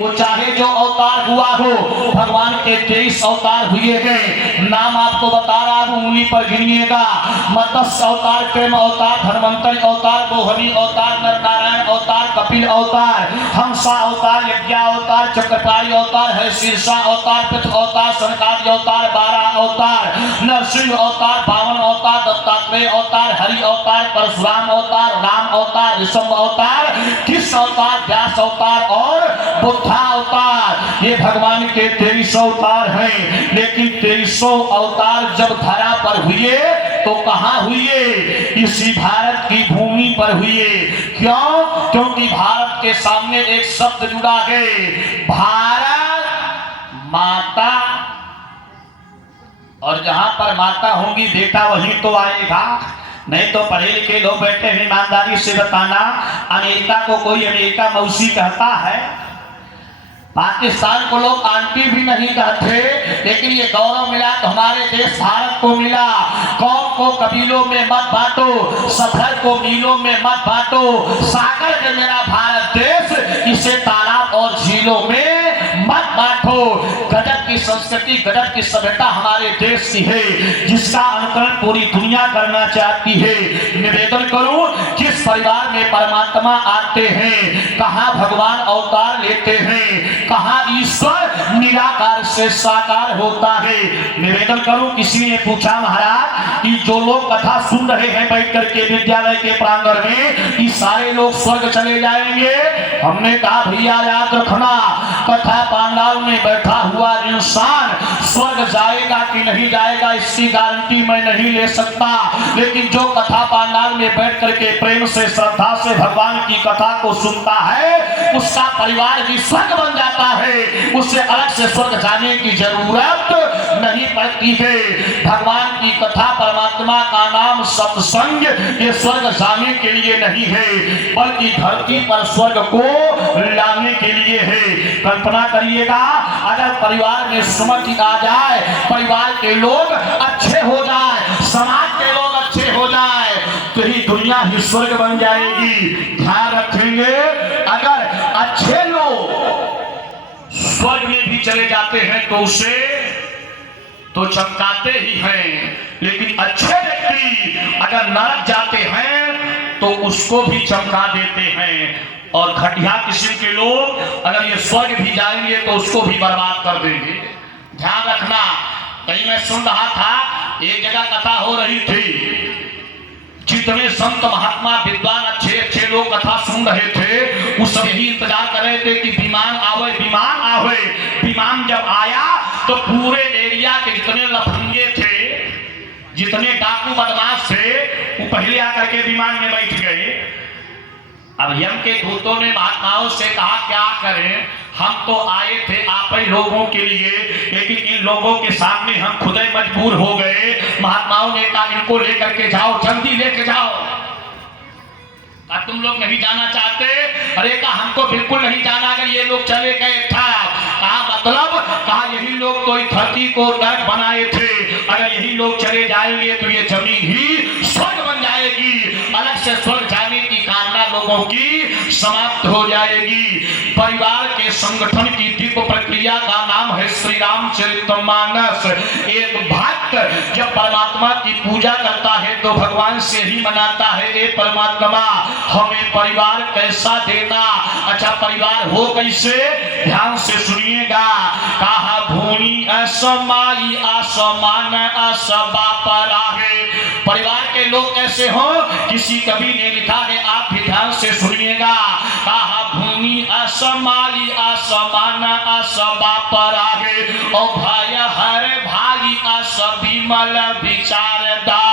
वो चाहे जो अवतार हुआ हो, भगवान के 23 अवतार हुए हैं। नाम आपको बता रहा हूं, उंगली पर गिनिएगा। मत्स्य अवतार, प्रेम अवतार, धन्वंतरि अवतार, मोहनी अवतार, नरनारायण अवतार, कपिल अवतार, हंसा अवतार, यज्ञ अवतार, चक्रपाणी अवतार है, शीर्षा अवतार, पृथ्वी अवतार, सनकादि अवतार, 12 अवतार, नरसिंह अवतार, 52 अवतार, दत्तात्रेय अवतार, हरि अवतार, परशुराम अवतार, राम अवतार, ऋषभ अवतार, कृष्ण अवतार, व्यास अवतार और बुद्धा अवतार। ये भगवान के 23 अवतार हैं। लेकिन 23 अवतार जब धरा पर हुए तो कहां हुए? इसी भारत की भूमि पर हुए। क्यों? क्योंकि भारत के सामने एक शब्द जुड़ा है, भारत माता। और जहां पर माता होंगी बेटा वहीं तो आएगा। नहीं तो पढ़े लिखे लोग बैठे हैं, ईमानदारी से बताना, अमेरिका को कोई अमेरिका मौसी कहता है, पाकिस्तान को लोग आंटी भी नहीं कहते। लेकिन ये गौरव मिला तो हमारे देश भारत को मिला। कौम को कबीलों में मत बांटो, सफर को मीलों में मत बांटो। सागर है मेरा भारत देश, इसे तालाब और झीलों में मत बांटो। गजब की संस्कृति, गजब की सभ्यता हमारे देश की है, जिसका अनुकरण पूरी दुनिया करना चाहती है। निवेदन करूं, किस परिवार में परमात्मा आते हैं, कहां भगवान अवतार लेते हैं, कहां ईश्वर निराकार से साकार होता है। निवेदन करूं, किसी ने पूछा महाराज कि जो लोग कथा सुन रहे हैं बैठ करके विद्यालय के प्रांगण में, कि सारे लोग स्वर्ग चले जाएंगे? हमने कहा भैया याद रखना, कथा पांडाल में बैठा हुआ इंसान स्वर्ग जाएगा कि नहीं जाएगा इसकी गारंटी मैं नहीं ले सकता। लेकिन जो कथा पांडाल में बैठ करके प्रेम से, श्रद्धा से भगवान की कथा को सुनता है, उसका परिवार भी स्वर्ग बन जाता है। उससे अलग से स्वर्ग जाने की जरूरत नहीं पड़ती है। भगवान की कथा, परमात्मा का नाम, सत्संग, ये स्वर्ग जाने के लिए नहीं है, बल्कि धरती पर स्वर्ग को लाने के लिए है। कल्पना करिएगा, अगर परिवार में सुमति आ जाए, परिवार के लोग अच्छे हो जाए, समाज के लोग अच्छे हो जाए, तो ही दुनिया ही स्वर्ग बन जाएगी। ध्यान रखेंगे, अगर अच्छे लोग स्वर्ग में भी चले जाते हैं तो उसे तो चमकाते ही हैं, लेकिन अच्छे व्यक्ति अगर नरक जाते हैं तो उसको भी चमका देते हैं। और घटिया किस्म के लोग अगर ये स्वर्ग भी जाएंगे तो उसको भी बर्बाद कर देंगे। ध्यान रखना। कहीं मैं सुन रहा था, एक जगह कथा हो रही थी, जितने संत महात्मा विद्वान अच्छे अच्छे लोग कथा सुन रहे थे, वो सब यही इंतजार कर रहे थे कि विमान आवे, विमान आवे। विमान जब आया तो पूरे एरिया के जितने लफंगे थे, जितने डाकू बदमाश थे, वो पहले आकर के विमान में बैठ गए। अब यम के दूतों ने महात्माओं से कहा क्या करें, हम तो आए थे आप ही लोगों के लिए, लेकिन इन लोगों के सामने हम खुद ही मजबूर हो गए। महात्माओं ने कहा इनको लेकर के जाओ, जल्दी लेके जाओ। तुम लोग नहीं जाना चाहते? अरे कहा हमको बिल्कुल नहीं जाना, अगर ये लोग चले गए था। कहा मतलब? कहा यही लोग तो इस धरती को नरक बनाए थे, अगर यही लोग चले जाएंगे तो ये जमीन ही स्वर्ग बन जाएगी। अलग से स्वर्ग जाने की कामना लोगों की समाप्त हो जाएगी। परिवार के संगठन की दिव्य प्रक्रिया का नाम है श्री रामचरितमानस। एक भक्त जब परमात्मा की पूजा करता है तो भगवान से ही मनाता है, ए परमात्मा हमें परिवार कैसा देना। अच्छा परिवार हो कैसे? ध्यान से सुनिएगा। कहा भूमि असमाई आसमान असबा पर आहे। परिवार के लोग कैसे हो? किसी कवि ने लिखा है, आप भी ध्यान से सुनिएगा। कहा भूमि असमाई आसमान असबा पर आहे, ओ भय हर भाई असबी मल विचार दा,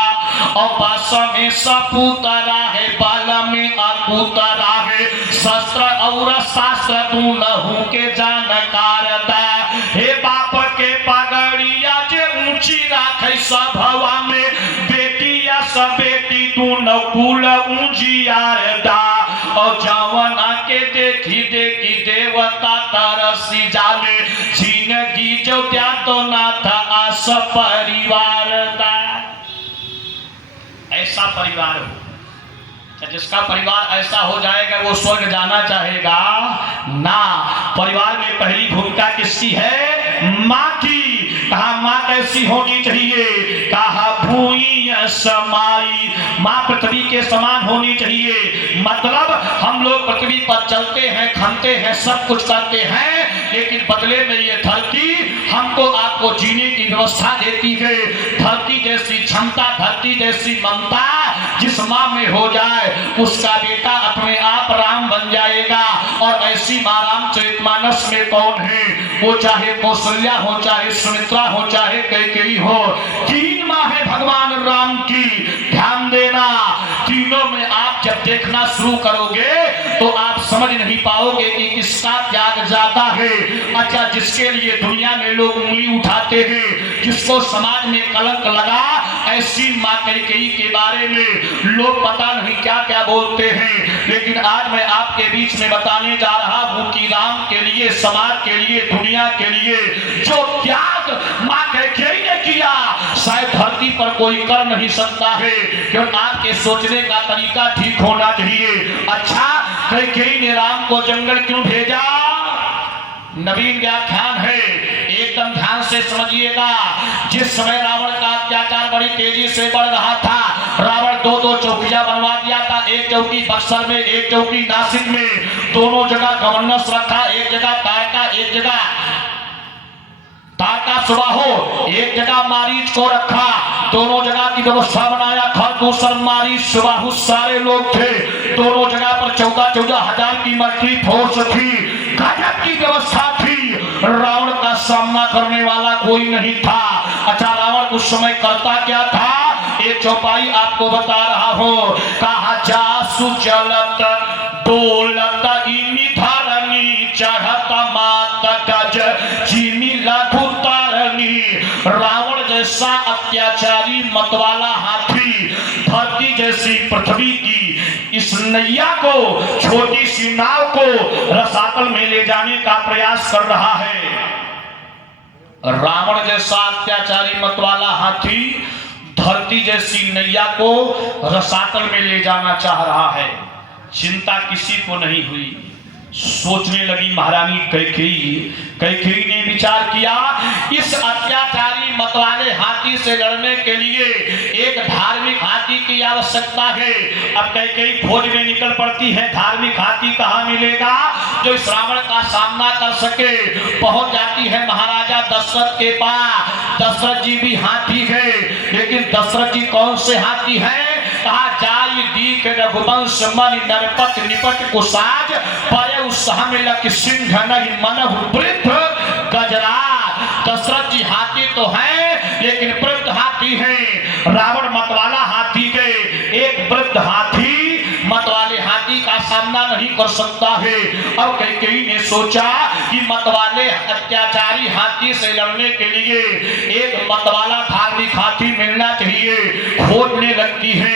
और बस में सपूतरा है, बल में अपूतरा है, शस्त्र और शास्त्र तू लहू के जानकार दा। हे बाप के पगड़िया जे ऊंची राखे सभवा में, बेटिया सब बेटी तू नकुल ऊंजियार दा, और जवाना के देखी देखी देवता तरसी जाले, जिंदगी जो त्या तो ना था आस परिवार दा। ऐसा परिवार हो। जिसका परिवार ऐसा हो जाएगा वो स्वर्ग जाना चाहेगा ना। परिवार में पहली भूमिका किसकी है? माँ की। कहा माँ कैसी होनी चाहिए? कहा भूमि समाई, माँ पृथ्वी के समान होनी चाहिए। मतलब हम लोग पृथ्वी पर चलते हैं, खाते हैं, सब कुछ करते हैं, लेकिन बदले में ये धरती हमको आपको जीने की व्यवस्था देती है। धरती जैसी क्षमता, धरती जैसी ममता जिस माँ में हो जाए उसका बेटा अपने आप राम बन जाएगा। और ऐसी माँ रामचरितमानस में कौन है? वो चाहे कौशल्या हो, चाहे सुमित्रा हो, चाहे कैकेयी हो, तीन माँ है भगवान राम की। ध्यान देना, तीनों में आप जब देखना शुरू करोगे तो आप समझ नहीं पाओगे कि किसका त्याग ज्यादा है। अच्छा, जिसके लिए दुनिया में लोग उंगली उठाते हैं, जिसको समाज में कलंक लगा, ऐसी माँ कैकेयी के बारे में लोग पता नहीं क्या क्या बोलते हैं। लेकिन आज मैं आपके बीच में बताने जा रहा हूँ कि राम के लिए, समाज के लिए, दुनिया के लिए जो त्याग माँ कैकेयी ने किया, शायद धरती पर कोई कर नहीं सकता है। क्योंकि आपके सोचने का तरीका ठीक होना चाहिए। अच्छा, कैकेयी ने राम को जंगल क्यों भेजा? नवीन व्याख्यान है, एकदम ध्यान से समझिएगा। जिस समय रावण का अत्याचार बड़ी तेजी से बढ़ रहा था, रावण दो दो चौकियां बनवा दिया था। एक चौकी बक्सर में, एक चौकी नासिक में, दोनों जगह गवर्नर्स रखा। एक जगह तारका, एक जगह तारका सुबाहो, एक जगह मारीच को रखा। दोनों जगह की व्यवस्था बनाया। खरदूसर, मारीच, सुबाहु सारे लोग थे। दोनों जगह पर 14-14 हजार की मिलिट्री फोर्स थी। गजब की व्यवस्था थी। रावण का सामना करने वाला कोई नहीं था। अच्छा, रावण उस समय करता क्या था? एक चौपाई आपको बता रहा हूं। कहा जासु चलत डोलत इमी धरनी, चढ़त मात गज जिमी लघु तारनी। रावण जैसा अत्याचारी मतवाला हाथी धरती जैसी पृथ्वी की इस नैया को, छोटी सी नाव को रसातल में ले जाने का प्रयास कर रहा है। रावण जैसा अत्याचारी मतवाला हाथी धरती जैसी नैया को रसातल में ले जाना चाह रहा है। चिंता किसी को नहीं हुई। सोचने लगी महारानी कैकेयी। कैकेयी ने विचार किया, इस अत्याचारी मतवाले हाथी से लड़ने के लिए एक धार्मिक हाथी की आवश्यकता है। अब कैकेयी खोज में निकल पड़ती है, धार्मिक हाथी कहाँ मिलेगा जो इस रावण का सामना कर सके। पहुंच जाती है महाराजा दशरथ के पास। दशरथ जी भी हाथी है, लेकिन दशरथ जी कौन से हाथी हैं? कहा जाई दीख रघुवंश मन नरपत निपट कुसाज, पर उत्साह में लक सिंह नहीं मनहु वृद्ध गजराज। दशरथ जी हाथी तो हैं, लेकिन वृद्ध हाथी हैं। रावण मतवाला हाथी के, एक वृद्ध हाथी मतवाले हाथी का सामना नहीं कर सकता है। अब कैकेयी ने सोचा कि मतवाले अत्याचारी हाथी से लड़ने के लिए एक मतवाला धार्मिक हाथी मिलना चाहिए। खोजने लगती है।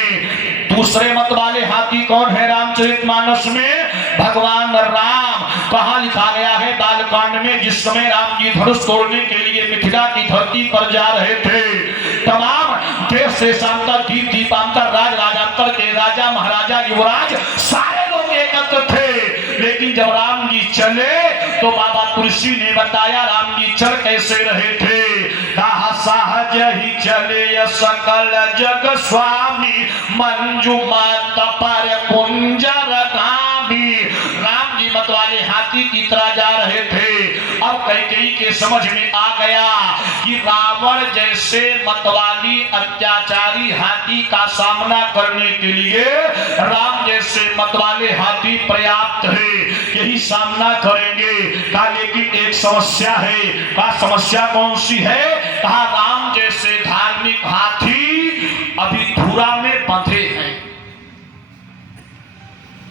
दूसरे मतवाले हाथी कौन है? रामचरितमानस में भगवान राम। कहाँ लिखा गया है? बालकांड में, जिस समय राम जी धनुष तोड़ने के लिए मिथिला की धरती पर जा रहे थे, तमाम देश से सांतर, दीप दीपांतर, राज राजांतर के राजा महाराजा युवराज सारे लोग एकत्र थे। लेकिन जब राम जी चले तो बाबा तुलसी ने बताया राम जी चल कैसे रहे थे। कहा सहज ही चले सकल जग स्वामी, मंजू मात पर कुंजर गामी। राम जी मतवाले हाथी की तरह जा रहे थे। अब कैकेयी के समझ में आ गया कि रावण जैसे मतवाली अत्याचारी हाथी का सामना करने के लिए राम जैसे मतवाले हाथी पर्याप्त है, यही सामना करेंगे। कहा लेकिन एक समस्या है। कहा समस्या कौन सी है? कहा राम जैसे धार्मिक हाथी अभी धुरा में बंधे हैं।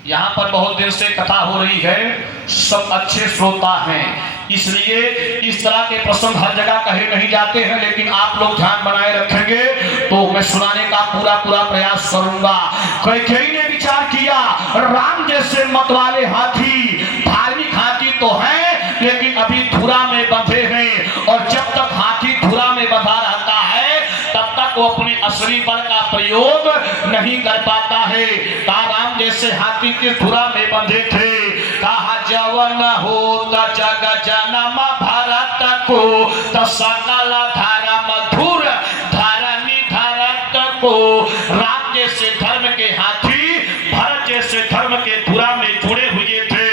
यहाँ पर बहुत देर से कथा हो रही है, सब अच्छे श्रोता हैं, इसलिए इस तरह के प्रसंग हर जगह कहे नहीं जाते हैं, लेकिन आप लोग ध्यान बनाए रखेंगे तो मैं सुनाने का पूरा प्रयास करूंगा। कैकेयी ने विचार किया, राम जैसे मतवाले हाथी धार्मिक हाथी तो हैं, लेकिन अभी धुरा में बंधे हैं, और जब तक हाथी धुरा में बंधा रहता है तब तक वो अपने असली बल का प्रयोग नहीं कर पाता है। राम जैसे हाथी के धुरा में बंधे थे, कहा जवन हो जग जन्म भरत को त सकल धारा मधुर धरनी धरत को। राम जैसे धर्म के हाथी भरत जैसे धर्म के धुरा में जुड़े हुए थे।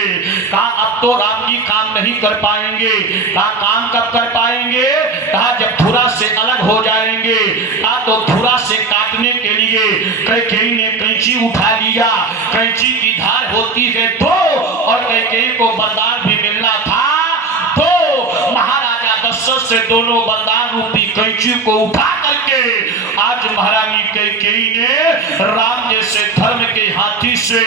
कहा अब तो राम जी काम नहीं कर पाएंगे। कहा काम कब कर पाएंगे? कहा जब धुरा से अलग हो जाएंगे। कहा तो धुरा से काटने के लिए कैकेयी ने कैंची उठा लिया। कैंची की धार होती है दो, और कैकेयी को वरदान भी मिलना था दो। महाराजा दशरथ से दोनों वरदान रूपी कैंची को उठा करके आज महारानी कैकेयी ने राम जैसे धर्म के हाथी से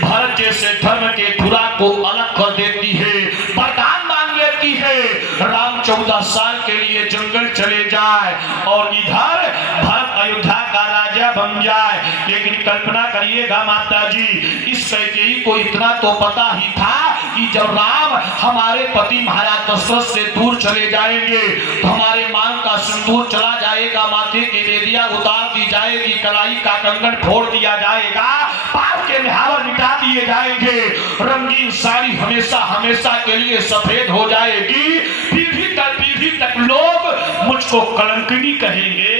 भरत जैसे धर्म के धुरा को अलग कर देती है, वरदान मांग लेती है। राम 14 साल के लिए जंगल चले जाए और इधर भरत अयोध्या का राजा बन जाए। लेकिन कल्पना करिएगा माता जी, इस कैकेयी को इतना तो पता ही था कि जब राम हमारे पति महाराज दशरथ से दूर चले जाएंगे तो हमारे मांग का सिंदूर चला जाएगा, माथे की बेदियां उतार दी जाएगी, कलाई का कंगन फोड़ दिया जाएगा, पाप के निहावर मिटा दिए जाएंगे, रंगीन साड़ी हमेशा हमेशा के लिए सफेद हो जाएगी, पीढ़ी तक लोग मुझको कलंकिनी कहेंगे।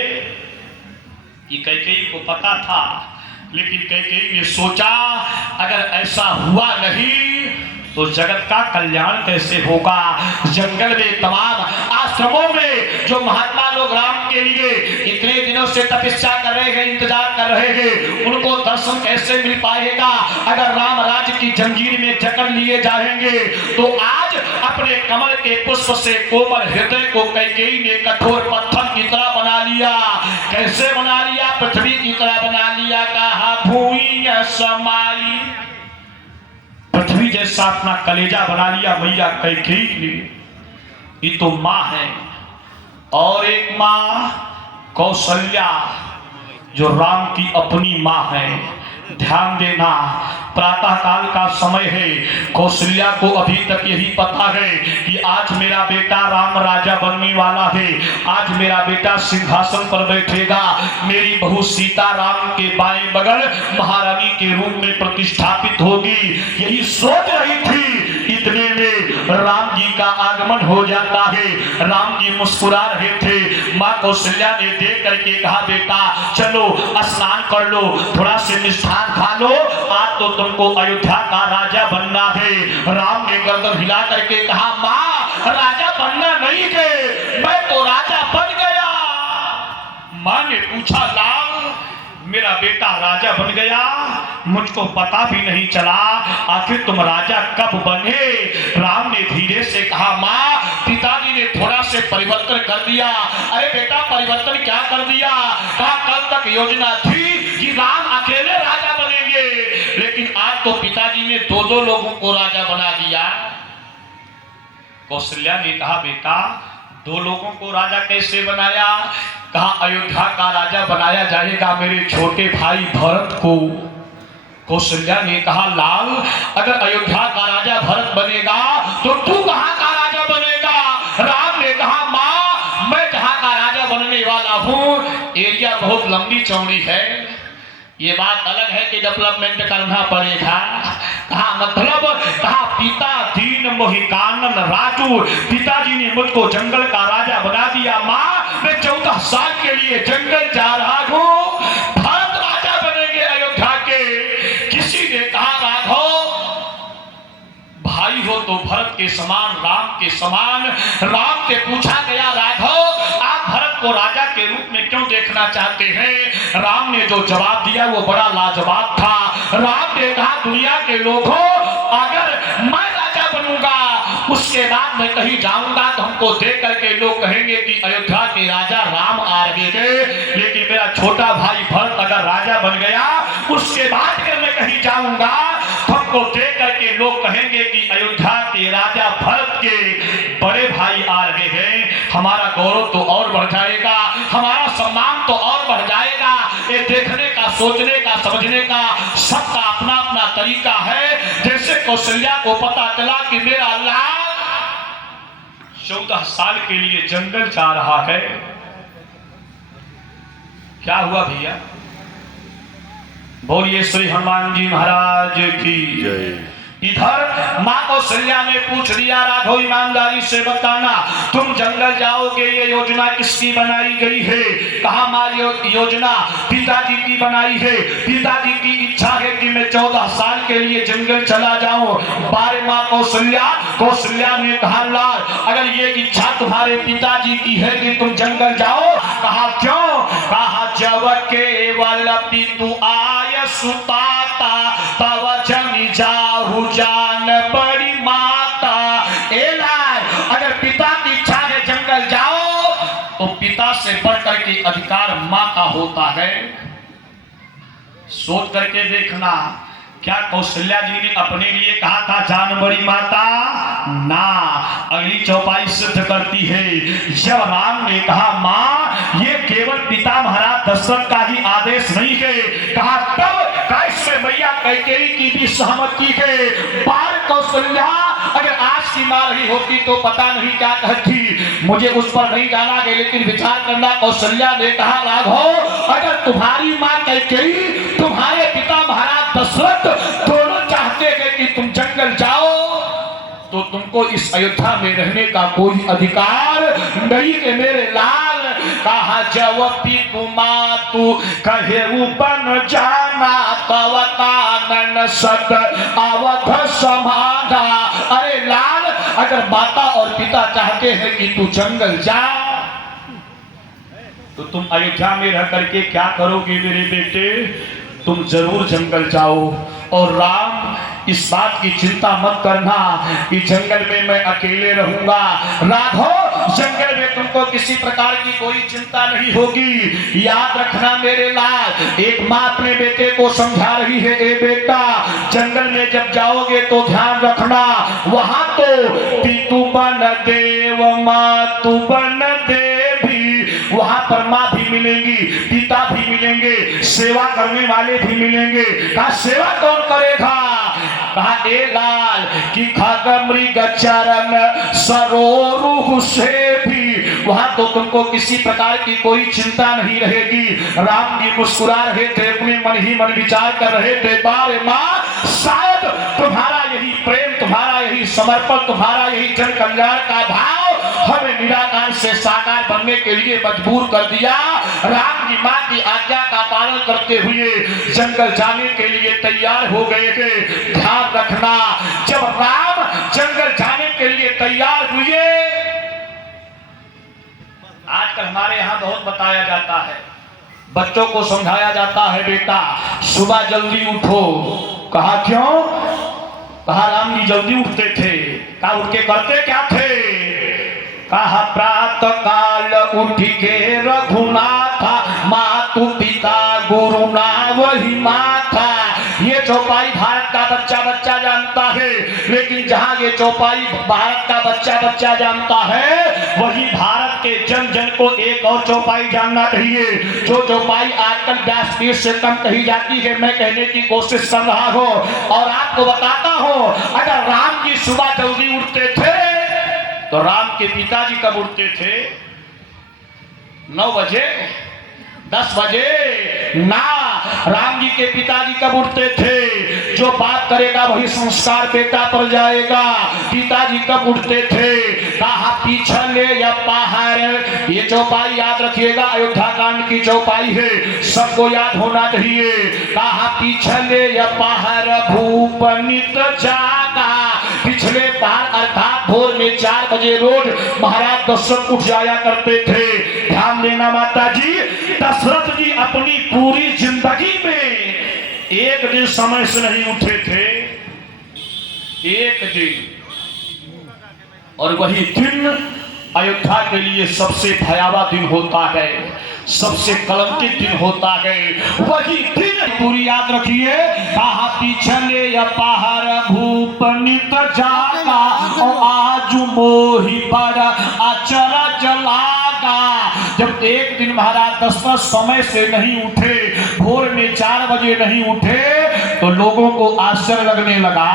ये कैकेयी को पता था, लेकिन कैकेयी ने सोचा अगर ऐसा हुआ नहीं तो जगत का कल्याण कैसे होगा। जंगल में तमाम आश्रमों में जो महात्मा लोग राम के लिए इतने दिनों से तपस्या कर रहे हैं, इंतजार कर रहे हैं, उनको दर्शन कैसे मिल पाएगा अगर राम राज्य की जंजीर में जकड़ लिए जाएंगे। तो आज अपने कमल के पुष्प से कोमल हृदय को कैकेयी ने कठोर पत्थर की तरह बना लिया। कैसे बना लिया? पृथ्वी की तरह बना लिया। कहा भूमि समाई, पृथ्वी जैसा अपना कलेजा बना लिया मैया कैकेयी ने। ये तो माँ है, और एक माँ कौशल्या जो राम की अपनी माँ है। ध्यान देना, प्रातः काल का समय है, कौशल्या को अभी तक यही पता है कि आज मेरा बेटा राम राजा बनने वाला है, आज मेरा बेटा सिंहासन पर बैठेगा, मेरी बहू सीता राम के बाएं बगल महारानी के रूप में प्रतिष्ठापित होगी। यही सोच रही थी, इतने में राम जी का आगमन हो जाता है। राम जी मुस्कुरा रहे थे। माँ कौशल्या ने देख करके कहा बेटा चलो स्नान कर लो, थोड़ा से मिष्ठान खा लो, आज तो तुमको अयोध्या का राजा बनना है। राम ने गर्दन हिला करके कहा माँ राजा बनना नहीं है, मैं तो राजा बन गया। माँ ने पूछा लाल मेरा बेटा राजा बन गया, मुझको पता भी नहीं चला, आखिर तुम राजा कब बने? राम ने धीरे से कहा माँ पिताजी ने थोड़ा से परिवर्तन कर दिया। अरे बेटा परिवर्तन क्या कर दिया? कहा कल तक योजना थी कि राम अकेले राजा बनेंगे, लेकिन आज तो पिताजी ने दो लोगों को राजा बना दिया। कौशल्या ने कहा बेटा 2 लोगों को राजा कैसे बनाया? कहा अयोध्या का राजा बनाया जाएगा मेरे छोटे भाई भरत को। कौशल्या ने कहा लाल अगर अयोध्या का राजा भरत बनेगा तो तू कहां का राजा बनेगा? राम ने कहा मां मैं जहां का राजा बनने वाला हूं एरिया बहुत लंबी चौड़ी है, ये बात अलग है कि डेवलपमेंट करना पड़ेगा। कहा मतलब? कहा पिता दीन मोहिकानन राजू, पिताजी ने मुझको जंगल का राजा बना दिया। माँ मैं 14 साल के लिए जंगल जा रहा हूँ, भरत राजा बनेंगे अयोध्या के। किसी ने कहा राघव भाई हो तो भरत के समान, राम के समान। राम से पूछा गया राघव आप भरत को राजा के रूप में क्यों देखना चाहते हैं? राम ने जो जवाब दिया वो बड़ा लाजवाब था। राम ने कहा दुनिया के लोगों अगर मैं राजा बनूंगा उसके बाद मैं कहीं जाऊंगा तो हमको देख करके लोग कहेंगे कि अयोध्या के राजा राम आ रहे थे, लेकिन मेरा छोटा भाई भरत अगर राजा बन गया उसके बाद अगर मैं कहीं जाऊंगा तो हमको देख करके लोग कहेंगे कि अयोध्या के राजा भरत के बड़े भाई आ रहे हैं। हमारा गौरव तो और बढ़ जाएगा, हमारा सम्मान तो और बढ़ जाएगा। ये देखने का, सोचने का, समझने का सबका अपना अपना तरीका है। जैसे कौशल्या को पता चला कि मेरा लाल 14 साल के लिए जंगल जा रहा है, क्या हुआ भैया? बोलिए श्री हनुमान जी महाराज की जय। इधर माँ कौशल्या ने पूछ लिया, राघव ईमानदारी से बताना, तुम जंगल जाओगे, ये योजना किसकी बनाई गई है? कहा माँ योजना पिताजी की बनाई है। पिताजी की इच्छा है कि मैं 14 साल के लिए जंगल चला जाऊं। बारे माँ कौशल्या ने कहा, लाल अगर ये इच्छा तुम्हारे पिताजी की है कि तुम जंगल जाओ, कहा क्यों? कहा जब केवल पितु आय सुताता तब जन जाहु जान बड़ी माता। ए लाल अगर पिता की इच्छा है जंगल जाओ, तो पिता से बढ़कर के अधिकार माँ का होता है। सोच करके देखना, क्या कौशल्या जी ने अपने लिए कहा था जान बड़ी माता? ना, अगली चौपाई सिद्ध करती है। जब राम ने कहा मां ये केवल पिता महाराज दशरथ का ही आदेश नहीं है, कहा तब कैसे मैया कैकेयी की भी सहमति है। बार कौशल्या अगर आज की मां रही होती तो पता नहीं क्या कहती, मुझे उस पर नहीं जाना गया, लेकिन विचार करना। कौशल्या ने कहा राघव अगर तुम्हारी मां कैकेयी तुम्हारे पिता महाराज दशरथ दोनों चाहते हैं कि तुम जंगल जाओ, तो तुमको इस अयोध्या में रहने का कोई अधिकार नहीं है मेरे लाल। कहा जब पितु मातु कहे बन जाना तव कानन सत अवध समाधा। अरे लाल अगर माता और पिता चाहते हैं कि तू जंगल जा, तो तुम अयोध्या में रह करके क्या करोगे मेरे बेटे? तुम जरूर जंगल जाओ। और राम इस बात की चिंता मत करना कि जंगल में मैं अकेले रहूंगा। राघव जंगल में तुमको किसी प्रकार की कोई चिंता नहीं होगी। याद रखना मेरे लाल, एक माँ अपने बेटे को समझा रही है, ए बेटा जंगल में जब जाओगे तो ध्यान रखना, वहां तो पितु बन देव मातु बन देवी, वहां पर माँ भी मिलेंगी, पिता भी मिलेंगे, सेवा करने वाले भी मिलेंगे। कहा सेवा कौन करेगा? कहा ए लाल कि खग मृग चरण सरोरुह से भी वहां तो तुमको किसी प्रकार की कोई चिंता नहीं रहेगी। राम जी मुस्कुरा रहे थे, अपने मन ही मन विचार कर रहे थे, बारे माँ शायद तुम्हारा यही प्रेम, तुम्हारा यही समर्पण, तुम्हारा यही जन कल्याण का भाव हमें निराकार से साकार बनने के लिए मजबूर कर दिया। राम जी माँ की आज्ञा का पालन करते हुए जंगल जाने के लिए तैयार हो गए थे। ध्यान रखना, जब राम जंगल जाने के लिए तैयार हुए, आजकल हमारे यहाँ बहुत बताया जाता है, बच्चों को समझाया जाता है, बेटा सुबह जल्दी उठो। कहा क्यों? कहा राम जी जल्दी उठते थे। कहा उठ के करते क्या थे? कहा प्रातः काल उठ के रघुनाथा मातु पिता गुरु ना वही माथा। ये चौपाई भारत का बच्चा बच्चा जानता है, लेकिन जहां ये चौपाई भारत का बच्चा बच्चा जानता है, वही भारत के जन जन को एक और चौपाई जानना चाहिए। जो चौपाई आजकल 20-20 से कम कही जाती है, मैं कहने की कोशिश कर रहा हूं और आपको बताता हूं, अगर राम जी सुबह जल्दी उठते थे तो राम के पिताजी कब उठते थे? 9 बजे, 10 बजे ना। राम जी के पिताजी कब उठते थे? जो बात करेगा वही संस्कार बेटा पर जाएगा। पिताजी कब उठते थे? कहा पिछले या पहाड़। ये चौपाई याद रखिएगा, अयोध्या कांड की चौपाई है, सबको याद होना चाहिए। कहा पिछले या पहाड़ भूप नित जागा। पिछले पहाड़ अर्थात भोर में 4 बजे रोज महाराज दशरथ उठ जाया करते थे। ध्यान देना माता जी, दशरथ जी अपनी पूरी जिंदगी में एक दिन समय से नहीं उठे थे, एक दिन। और वही दिन अयोध्या के लिए सबसे भयावह दिन होता है, सबसे कलंकित दिन होता है। वही दिन पूरी याद रखिए। कहा पिछले या पहाड़ भूप नित जागा और आज मोही बड़ा अचरज लागा। जब एक दिन महाराज दशरथ समय से नहीं उठे, भोर में 4 बजे नहीं उठे, तो लोगों को आश्चर्य लगने लगा।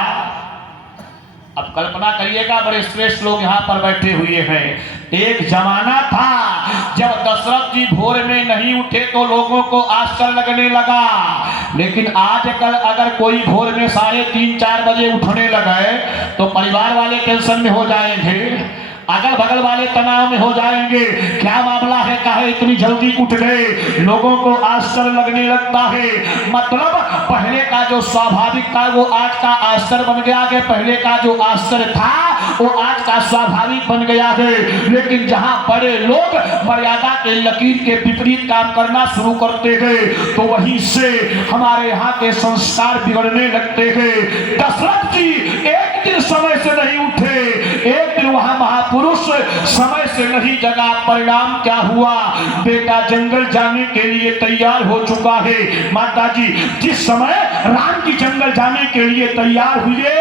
अब कल्पना करिएगा, बड़े श्रेष्ठ लोग यहाँ पर बैठे हुए हैं। एक जमाना था जब दशरथ जी भोर में नहीं उठे तो लोगों को आश्चर्य लगने लगा, लेकिन आजकल अगर कोई भोर में 3:30-4 बजे उठने लगे तो परिवार वाले टेंशन में हो जाएंगे, अगल बगल वाले तनाव में हो जाएंगे। क्या मामला है, काहे इतनी जल्दी उठ गए, लोगों को आश्चर्य लगने लगता है। मतलब पहले का जो स्वाभाविक था वो आज का आश्चर्य बन गया है, पहले का जो आश्चर्य था वो आज का स्वाभाविक बन गया है। लेकिन जहां बड़े लोग मर्यादा के लकीर के विपरीत काम करना शुरू करते हैं तो वहीं से हमारे यहाँ के संस्कार बिगड़ने लगते हैं। दशरथ जी एक दिन समय से नहीं उठे, एक दिन वहां महापुरुष समय से नहीं जगा, परिणाम क्या हुआ, बेटा जंगल जाने के लिए तैयार हो चुका है। माता जी जिस समय राम जी जंगल जाने के लिए तैयार हुए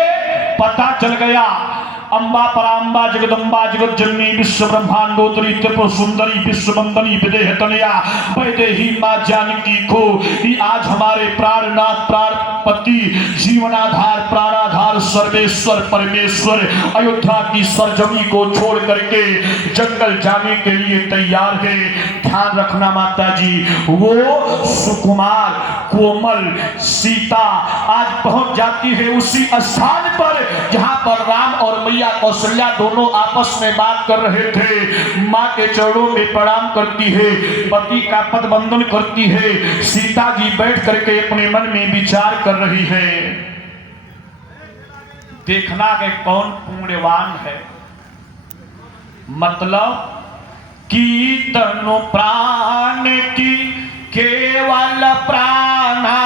पता चल गया अम्बा पराम्बा जगदम्बा जगत जननी विश्व ब्रह्मांडोत्तरी त्रिपुर सुंदरी विश्व वंदनी विदेह तनया वैदेही मां जानकी को आज हमारे प्राणनाथ प्राणपति जीवनाधार प्राणाधार सर्वेश्वर परमेश्वर अयोध्या की सरजमी को छोड़ करके जंगल जाने के लिए तैयार है। ध्यान रखना माता जी, वो सुकुमार कोमल सीता आज पहुंच जाती है उसी स्थान पर जहां पर राम और मैया कौशल्या दोनों आपस में बात कर रहे थे। मां के चरणों में प्रणाम करती है, पति का पद बंधन करती है। सीता जी बैठ करके अपने मन में विचार कर रही है, देखना कि कौन पुण्यवान है। मतलब कि तनु प्राण की केवल प्राणा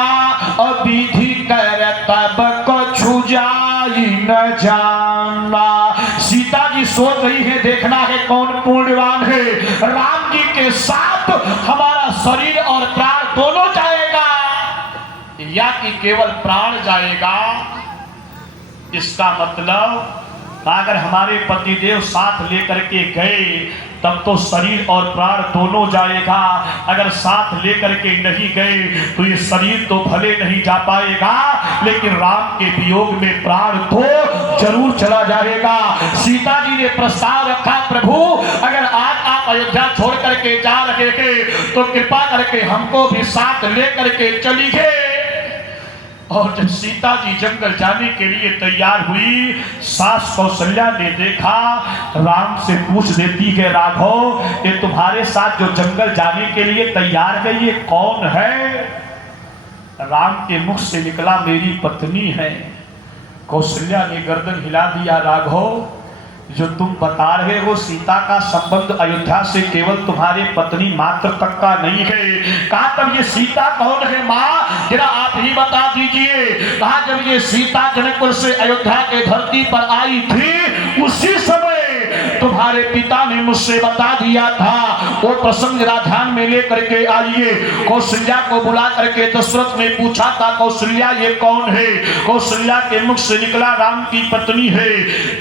अविधि कर तब कछु जाई न जाना। सीता जी सोच रही है, देखना है कौन पुण्यवान है। राम जी के साथ हमारा शरीर और प्राण दोनों जाएगा या कि केवल प्राण जाएगा। इसका मतलब अगर हमारे पतिदेव साथ लेकर के गए तब तो शरीर और प्राण दोनों जाएगा, अगर साथ लेकर के नहीं गए तो ये शरीर तो भले नहीं जा पाएगा लेकिन राम के वियोग में प्राण तो जरूर चला जाएगा। सीता जी ने प्रस्ताव रखा, प्रभु अगर आज आप अयोध्या छोड़ करके जा रहे हैं तो कृपा करके हमको भी साथ लेकर के चलिए। और जब सीता जी जंगल जाने के लिए तैयार हुई, सास कौशल्या ने देखा, राम से पूछ देती है, राघव ये तुम्हारे साथ जो जंगल जाने के लिए तैयार है ये कौन है? राम के मुख से निकला, मेरी पत्नी है। कौशल्या ने गर्दन हिला दिया, राघव जो तुम बता रहे हो सीता का संबंध अयोध्या से केवल तुम्हारे पत्नी मात्र तक का नहीं है। कहा तब ये सीता कौन है माँ, जरा आप ही बता दीजिए। कहा जब ये सीता जनकपुर से अयोध्या के धरती पर आई थी उसी समय तुम्हारे पिता ने मुझसे बता दिया था, वो प्रसंग जरा ध्यान में लेकर के आइए। कौशल्या को बुला करके दशरथ ने पूछा था, कौशल्या ये कौन है? कौशल्या के मुख से निकला, राम की पत्नी है।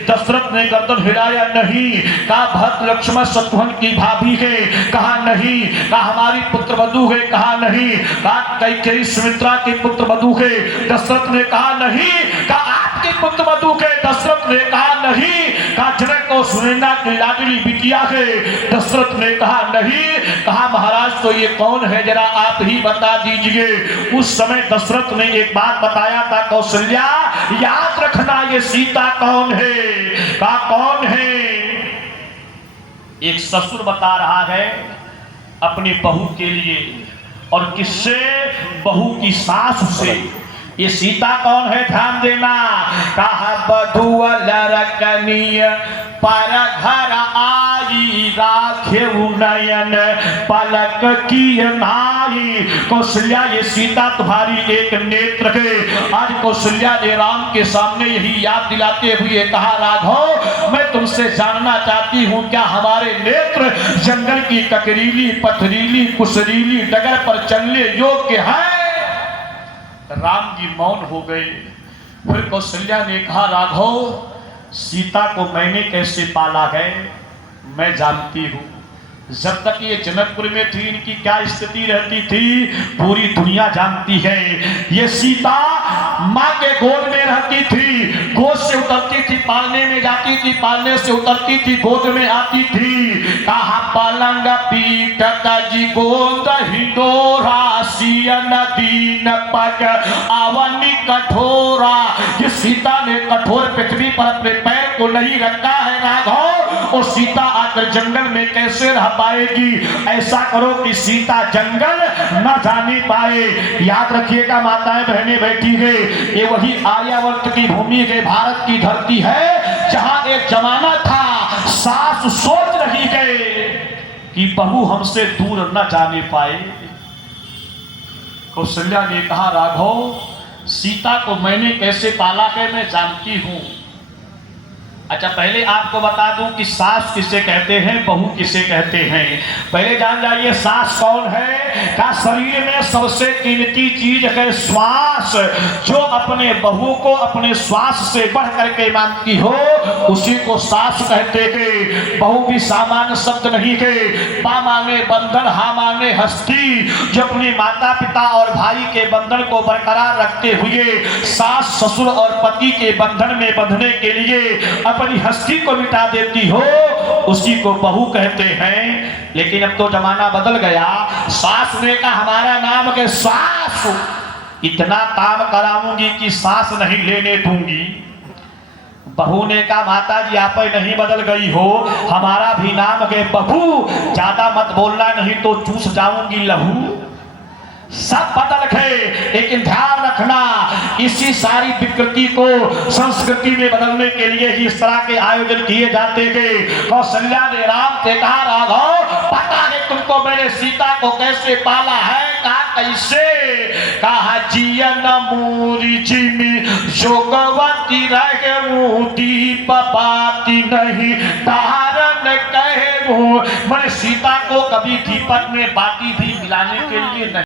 दशरथ ने गर्दन हिलाया, नहीं। कहा भरत लक्ष्मण शत्रुघ्न की भाभी है? कहा नहीं। कहा हमारी पुत्र वधू है? कहा नहीं। कहा कैकेयी सुमित्रा की पुत्र वधू है? दशरथ ने कहा नहीं। कहा आपकी पुत्र वधू है? दशरथ ने कहा नहीं। कहा जनक और सुनैना की लाडली बिटिया है? दशरथ ने कहा नहीं। कहा महाराज तो ये कौन है, जरा आप ही बता दीजिए। उस समय दशरथ ने एक बात बताया था, कौशल्या याद रखना ये सीता कौन है। कहा कौन है? एक ससुर बता रहा है अपनी बहू के लिए, और किससे? बहू की सास से। ये सीता कौन है ध्यान देना। कहा बधुआ लरकनीय पर घर आई राखे नयन पलक की नाई। कौशल्या ये सीता तुम्हारी एक नेत्र है। आज कौशल्या ने राम के सामने यही याद दिलाते हुए कहा, राघव मैं तुमसे जानना चाहती हूँ क्या हमारे नेत्र जंगल की ककरीली पथरीली कुशरीली डगर पर चलने योग्य है? राम जी मौन हो गए। फिर कौशल्या ने कहा, राघव सीता को मैंने कैसे पाला है मैं जानती हूँ। जब तक ये जनकपुर में थी इनकी क्या स्थिति रहती थी पूरी दुनिया जानती है। ये सीता माँ के गोद में रहती थी, गोद से उतरती थी, पालने में जाती थी, पालने से उतरती थी, गोद में आती थी। कहा पलंग पीटत जी गोद हिडोरा सियन दीन पग आवनी कठोरा। कि सीता ने कठोर पृथ्वी पर अपने पैर को नहीं रखा है राघव, और सीता आकर जंगल में कैसे रह पाएगी। ऐसा करो कि सीता जंगल न जाने पाए। याद रखिएगा माताएं बहनें बैठी है, ये वही आर्यावर्त की भूमि है, भारत की धरती है, जहां एक जमाना था सास सोच रही है कि बहू हमसे दूर न जाने पाए। कौशल्या ने कहा राघव सीता को मैंने कैसे पाला है मैं जानती हूं। अच्छा पहले आपको बता दूं कि सास किसे कहते हैं, बहू किसे कहते हैं। पहले जान जाइए सास कौन है। का शरीर में सबसे कीमती चीज है श्वास। जो अपने बहू को अपने श्वास से बढ़ करके मानती हो उसी को सास कहते हैं। बहू भी सामान्य शब्द नहीं है। पा माने बंधन, हा माने हस्ती। जो अपने माता पिता और भाई के बंधन को बरकरार रखते हुए सास ससुर और पति के बंधन में बंधने के लिए अपनी हस्ती को मिटा देती हो उसी को बहू कहते हैं। लेकिन अब तो जमाना बदल गया। सास ने कहा हमारा नाम के सास, इतना काम कराऊंगी कि सांस नहीं लेने दूंगी। बहू ने कहा माता जी आप नहीं बदल गई हो, हमारा भी नाम है बहू, ज्यादा मत बोलना नहीं तो चूस जाऊंगी लहू। सब बदल गए, लेकिन ध्यान रखना इसी सारी विकृति को संस्कृति में बदलने के लिए ही इस तरह के आयोजन किए जाते थे। कौशल्या ने राम से कहा राघव पता है तुमको मैंने सीता को कैसे पाला है। कहा कैसे। कहा जियन मूरी जिमी जोगवती रहे दीप बाती नहीं तारन कहे। मैंने सीता को कभी दीपक में बाती भी मिलाने के लिए नहीं